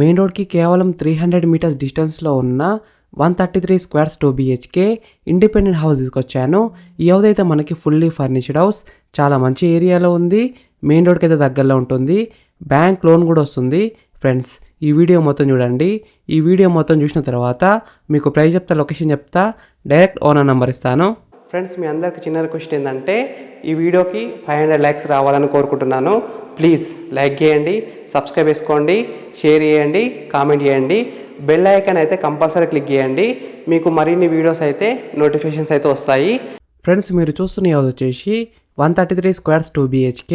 Main రోడ్కి కేవలం 300 metres డిస్టెన్స్లో ఉన్న 133 స్క్వేర్స్ 2 BHK ఇండిపెండెంట్ హౌస్ తీసుకొచ్చాను. ఈ హౌస్ అయితే మనకి ఫుల్లీ ఫర్నిష్డ్ హౌస్, చాలా మంచి ఏరియాలో ఉంది, మెయిన్ రోడ్కి అయితే దగ్గరలో ఉంటుంది, బ్యాంక్ లోన్ కూడా వస్తుంది. ఫ్రెండ్స్, ఈ వీడియో మొత్తం చూడండి. ఈ వీడియో మొత్తం చూసిన తర్వాత మీకు ప్రైస్ చెప్తా, లొకేషన్ చెప్తా, డైరెక్ట్ ఓనర్ నెంబర్ ఇస్తాను. ఫ్రెండ్స్, మీ అందరికి చిన్న రిక్వెస్ట్ ఏంటంటే ఈ వీడియోకి 500 లైక్స్ రావాలని కోరుకుంటున్నాను. ప్లీజ్ లైక్ చేయండి, సబ్స్క్రైబ్ చేసుకోండి, షేర్ చేయండి, కామెంట్ చేయండి, బెల్ ఐకాన్ అయితే కంపల్సరీ క్లిక్ చేయండి. మీకు మరిన్ని వీడియోస్ అయితే నోటిఫికేషన్స్ అయితే వస్తాయి. ఫ్రెండ్స్, మీరు చూస్తున్న హౌస్ వచ్చేసి 133 స్క్వేర్స్ 2 BHK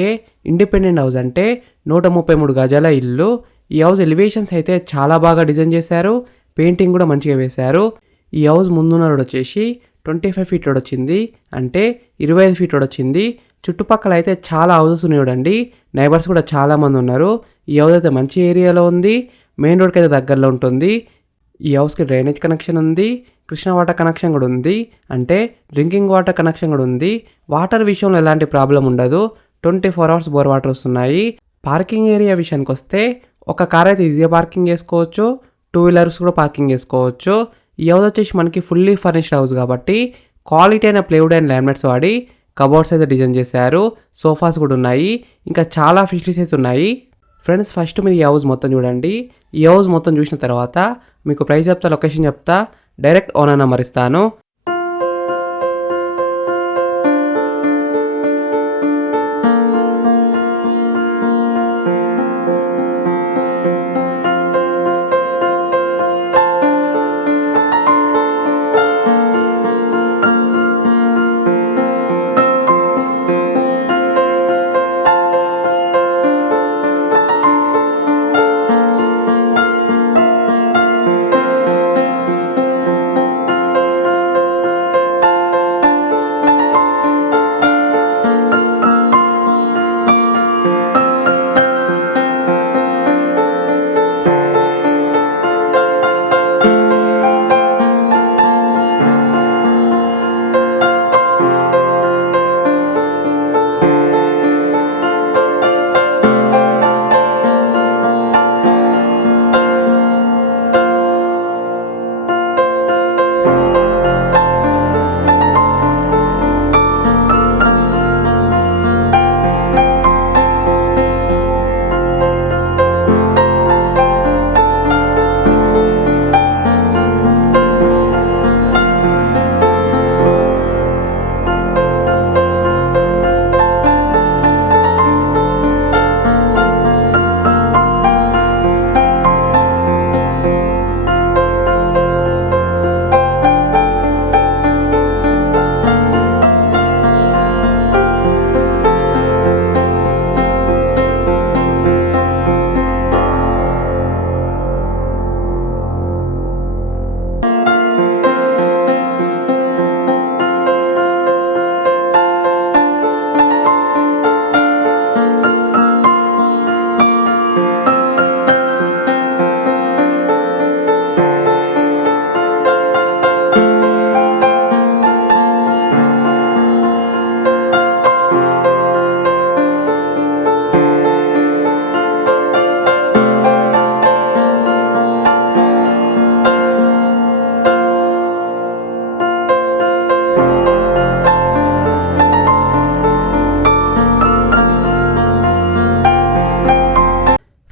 ఇండిపెండెంట్ హౌస్, అంటే 133 గజాల ఇల్లు. ఈ హౌస్ ఎలివేషన్స్ అయితే చాలా బాగా డిజైన్ చేశారు, పెయింటింగ్ కూడా మంచిగా వేశారు. ఈ హౌస్ ముందున్న రోడ్ వచ్చేసి 25 ఫీట్ రోడ్ వచ్చింది, అంటే 25 ఫీట్ రోడ్ వచ్చింది. చుట్టుపక్కల అయితే చాలా హౌసెస్ ఉన్నాయి చూడండి, నైబర్స్ కూడా చాలా మంది ఉన్నారు. ఈ హౌస్ అయితే మంచి ఏరియాలో ఉంది, మెయిన్ రోడ్కి అయితే దగ్గరలో ఉంటుంది. ఈ హౌస్కి డ్రైనేజ్ కనెక్షన్ ఉంది, కృష్ణా వాటర్ కనెక్షన్ కూడా ఉంది, అంటే డ్రింకింగ్ వాటర్ కనెక్షన్ కూడా ఉంది. వాటర్ విషయంలో ఎలాంటి ప్రాబ్లం ఉండదు, 24 అవర్స్ బోర్ వాటర్ వస్తున్నాయి. పార్కింగ్ ఏరియా విషయానికి వస్తే ఒక కార్ అయితే ఈజీగా పార్కింగ్ చేసుకోవచ్చు, 2 వీలర్స్ కూడా పార్కింగ్ చేసుకోవచ్చు. ఈ హౌస్ వచ్చేసి మనకి ఫుల్లీ ఫర్నిష్డ్ హౌస్ కాబట్టి క్వాలిటీ అయిన ప్లైవుడ్ అండ్ లామినేట్స్ వాడి కబోర్డ్స్ అయితే డిజైన్ చేశారు, సోఫాస్ కూడా ఉన్నాయి, ఇంకా చాలా ఫెసిలిటీస్ అయితే ఉన్నాయి. ఫ్రెండ్స్, ఫస్ట్ మీరు ఈ హౌస్ మొత్తం చూడండి. ఈ హౌస్ మొత్తం చూసిన తర్వాత మీకు ప్రైస్ చెప్తా, లొకేషన్ చెప్తా, డైరెక్ట్ ఓనర్ నెంబర్ ఇస్తాను.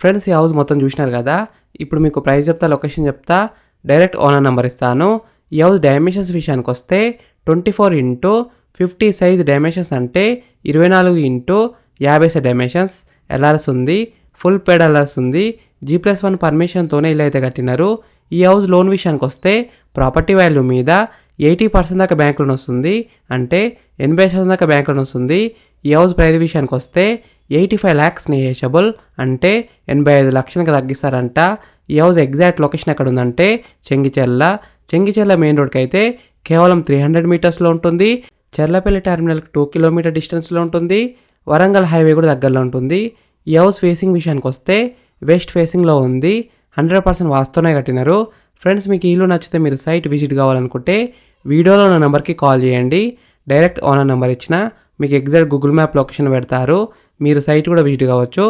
ఫ్రెండ్స్, ఈ హౌస్ మొత్తం చూసినారు కదా. ఇప్పుడు మీకు ప్రైస్ చెప్తా, లొకేషన్ చెప్తా, డైరెక్ట్ ఓనర్ నెంబర్ ఇస్తాను. ఈ హౌస్ డైమెన్షన్స్ విషయానికి వస్తే 24x50 సైజ్ డైమెన్షన్స్, అంటే 24x50 డైమెన్షన్స్. ఎల్ఆర్ఎస్ ఉంది, ఫుల్ పేడ్ ఎల్ఆర్ఎస్ ఉంది, G+1 పర్మిషన్తోనే ఇలా అయితే కట్టినారు. ఈ హౌస్ లోన్ విషయానికి వస్తే ప్రాపర్టీ వాల్యూ మీద 80% దాకా బ్యాంక్ లోన్ వస్తుంది, అంటే 80% దాకా బ్యాంక్ లోన్ వస్తుంది. ఈ హౌస్ ప్రైస్ విషయానికి వస్తే 85 lakhs నెగోషియబుల్, అంటే 85 లక్షలకు తగ్గిస్తారంట. ఈ హౌస్ ఎగ్జాక్ట్ లొకేషన్ ఎక్కడ ఉందంటే చెంగిచెర్ల మెయిన్ రోడ్కి అయితే కేవలం 300 మీటర్స్లో ఉంటుంది. చెర్లపల్లి టెర్మినల్కి 2 కిలోమీటర్ డిస్టెన్స్లో ఉంటుంది. వరంగల్ హైవే కూడా దగ్గరలో ఉంటుంది. ఈ హౌస్ ఫేసింగ్ విషయానికి వస్తే వెస్ట్ ఫేసింగ్లో ఉంది, 100% వాస్తవనే కట్టినారు. ఫ్రెండ్స్, మీకు ఈ ఇల్లు నచ్చితే మీరు సైట్ విజిట్ కావాలనుకుంటే వీడియోలో నా నెంబర్కి కాల్ చేయండి. డైరెక్ట్ ఓనర్ నెంబర్ ఇచ్చిన మీకు ఎగ్జాక్ట్ గూగుల్ మ్యాప్ లొకేషన్ పెడతారు, మీరు సైట్ కూడా విజిట్ కావచ్చు.